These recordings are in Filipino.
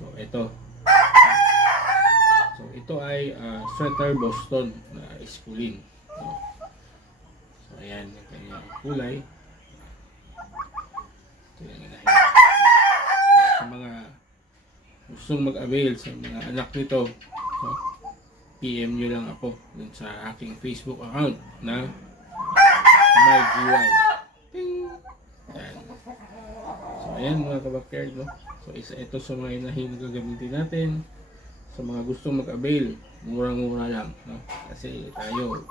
So ito. So ito ay sweater Boston na Iskulin. So ayan yung kanyang kulay. Ito yung inahin. Sa mga gustong mag-avail sa mga anak nito, so, PM nyo lang ako dun sa aking Facebook account na MyGY. Ayan. So ayan mga kabackyard, no? So isa ito sa mga inahin na gagamitin natin sa mga gustong mag-avail. Murang-mura lang, no? Kasi tayo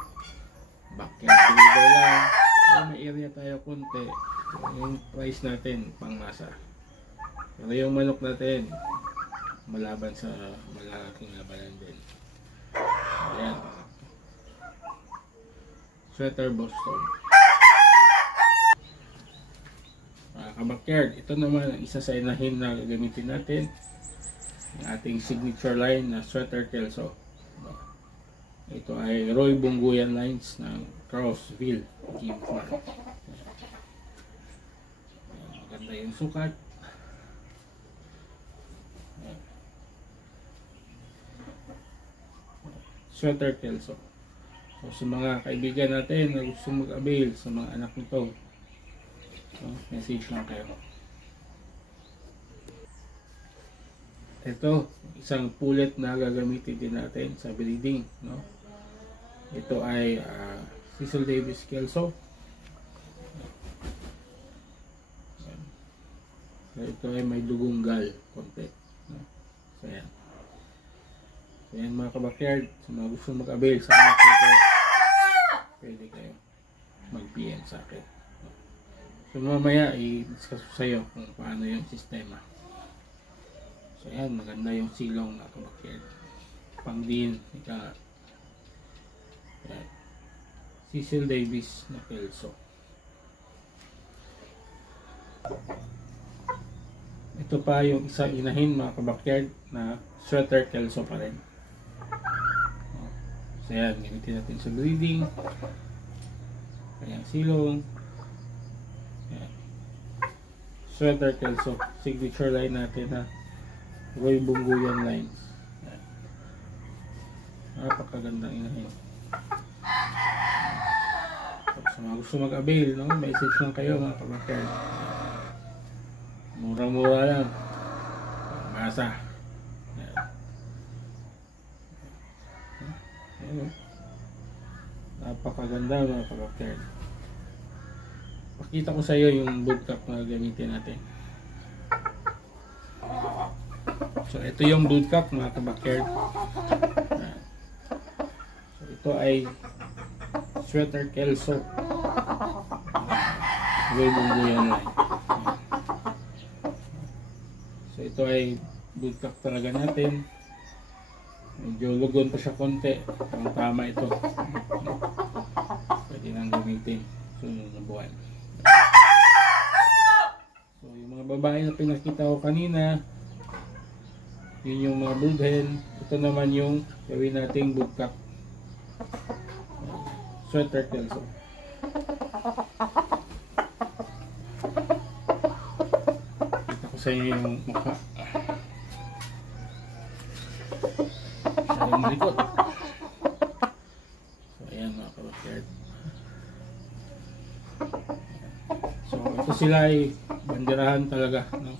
backyard deliver lang. So, may area tayo konti. So, yung price natin pang masa. Pero yung manok natin malaban sa malaking labanan din. Ayan. Sweater Boston. Kabackyard, ito naman ang isa sa inahin na gagamitin natin. Ang ating signature line na Sweater Kelso. Ito ay Roy Bunguyan lines ng Crossville Game Farm. Maganda yung sukat. Sweater Kelso. So sa mga kaibigan natin na gusto mag-avail sa mga anak nito, so, message lang kayo. Ito, isang pulet na gagamitin din natin sa breeding, no? Ito ay Cecil Davis Kelso. So, ito ay may dugong gal konti, no? So yan. So yan mga kabackyard, sa mga gusto mag-avail sa anak nito, pwede kayo mag-PM sa akin. So mamaya i-discuss ko sa iyo kung paano yung sistema. So yan, maganda yung silong na kabackyard. Pang din, ika yan. Cecil Davis na Kelso. Ito pa yung isa inahin mga kabackyard na Sweater Kelso pa rin. So yan, gamitin natin sa breeding. Kanyang silong. Yan. Sweater Kelso. Signature line natin na Roy Bunguyan lines. Yan. Napakagandang inahin. So mga gusto mag-avail, no? Message lang kayo mga kabackyard. Murang-mura lang. Masa. Napakaganda mga kabackyard. Pakita ko sa iyo yung boot cap na gamitin natin. So ito yung boot cap mga kabackyard. So ito ay Sweater Kelso. Roy Bunguyan line. So ito ay boot cap talaga natin. Medyo lugon pa siya konti. Ang tama ito. Pwede nang gamitin sunod na buwan. So yung mga babae na pinakita ko kanina, yun yung mga brood hen. Ito naman yung gawin nating boot cap. Sweater Kelso. Kita ko sa inyo yung mukha. Masyadong malikot. So ayan mga kabackyard. So ito sila ay banderahan talaga, no?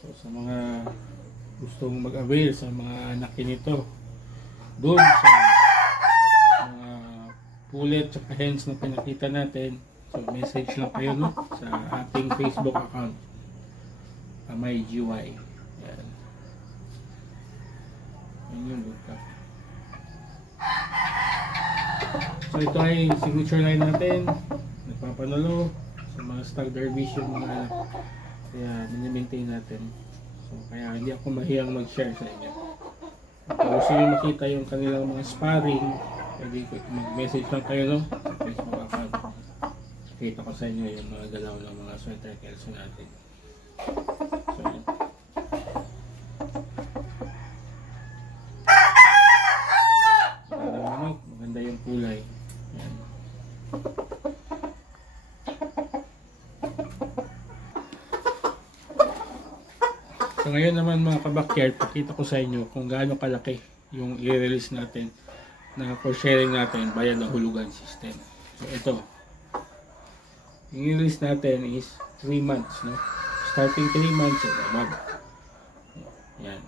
So sa mga gustong mag-avail sa mga anak nito, doon sa mga pulet at hens na pinakita natin, so message lang kayo, no? Sa ating Facebook account, MyGY. Yan. Yan yung boot cap. So ito ay signature line natin. Nagpapanalo sa mga stag dervish yung mga anak. Kaya minimaintain natin. So kaya hindi ako mahiyang mag-share sa inyo. Kung gusto nyo makita yung kanilang mga sparring, pwede mag-message lang kayo, no? Sa Facebook account. Kita ko sa inyo yung mga galaw ng mga Sweater Kelso natin. So yan. Maganda yung kulay. Yan. So ngayon naman mga ka-backyard, pakita ko sa inyo kung gaano kalaki yung i-release natin na for sharing natin via the hulugan system. So ito, yung i-release natin is 3 months, no? Starting 3 months and above. Yan.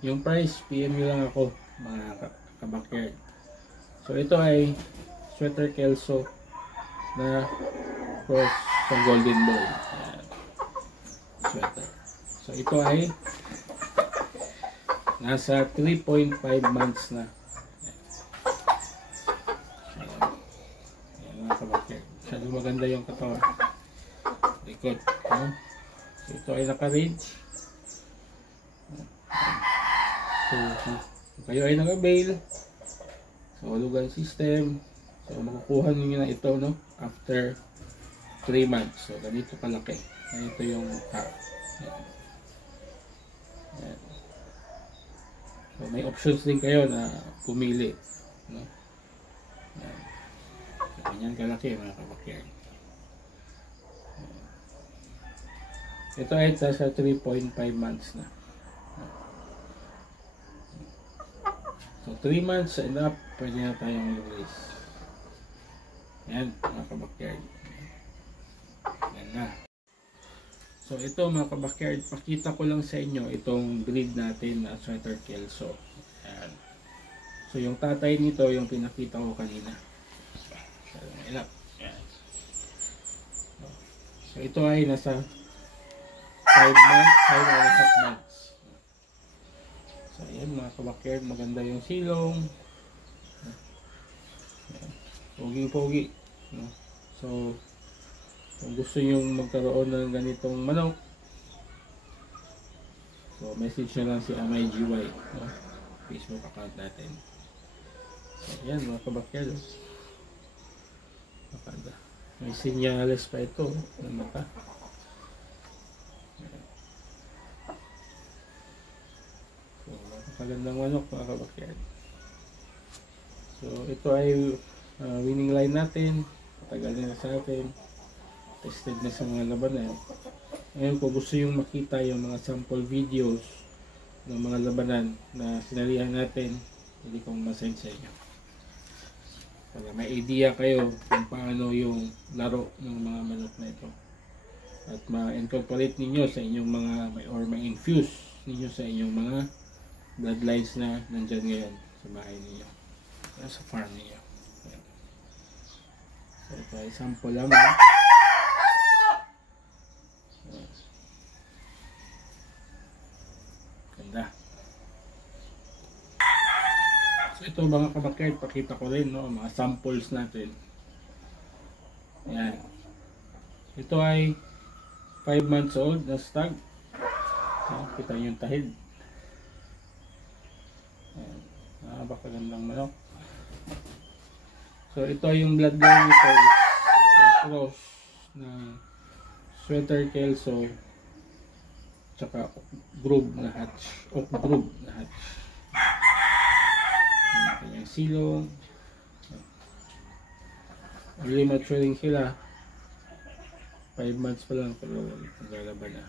Yung price, PM nyo lang ako mga ka-backyard. So ito ay Sweater Kelso na cross sa Golden Boy. Yan. Sweater. So ito ay nasa 3.5 months na. Yan mga kabakyan. Masyado maganda yung katawan. Likod. So ito ay naka-range. So kung kayo ay nag-avail sa hulugan system, so makukuha nyo na ito, no, after 3 months. So ganito kalaki. Ito yung mukha. Yan. So may options din kayo na pumili, no? Yan. So ganyan kalaki mga kabakyan. Ito ay sa 3.5 months na. So 3 months and up, pwede na tayong release. Yan mga kabakyan. Yan na. So ito mga ka-backyard, pakita ko lang sa inyo itong breed natin na Sweater Kelso. Ayan. So yung tatay nito yung pinakita ko kanina. So ito ay nasa 5 months, 5.5 months. So ayan mga ka-backyard, maganda yung silong. Pogi-pogi. So kung gusto nyo magkaroon ng ganitong manok, so message nyo lang si Amay GY, no? Facebook account natin. So yan mga kabakyan, maganda. May sinyales pa ito ng mata. So magandang manok mga kabakyan. So ito ay winning line natin, matagal na sa atin, tested na sa mga labanan. Ngayon kung gusto yung makita yung mga sample videos ng mga labanan na sinalihan natin, hindi kong masend sa inyo para may idea kayo kung paano yung laro ng mga manok na ito at ma-incorporate ninyo sa inyong mga or ma-infuse ninyo sa inyong mga bloodlines na nandyan ngayon sa bahay ninyo, sa farm ninyo. So ito ay sample lamang. Ganda. So ito mga kabakyan, pakita ko rin, no, mga samples natin. Ayan. Ito ay 5 months old na stag. Kita nyo yung tahid. Ayan. Napakagandang manok. So ito yung bloodline nito is cross na Sweater Kelso tsaka Oak Grove na hatch. Yung kanyang silong. Early maturing sila. 5 months pa lang pero naglalaban na.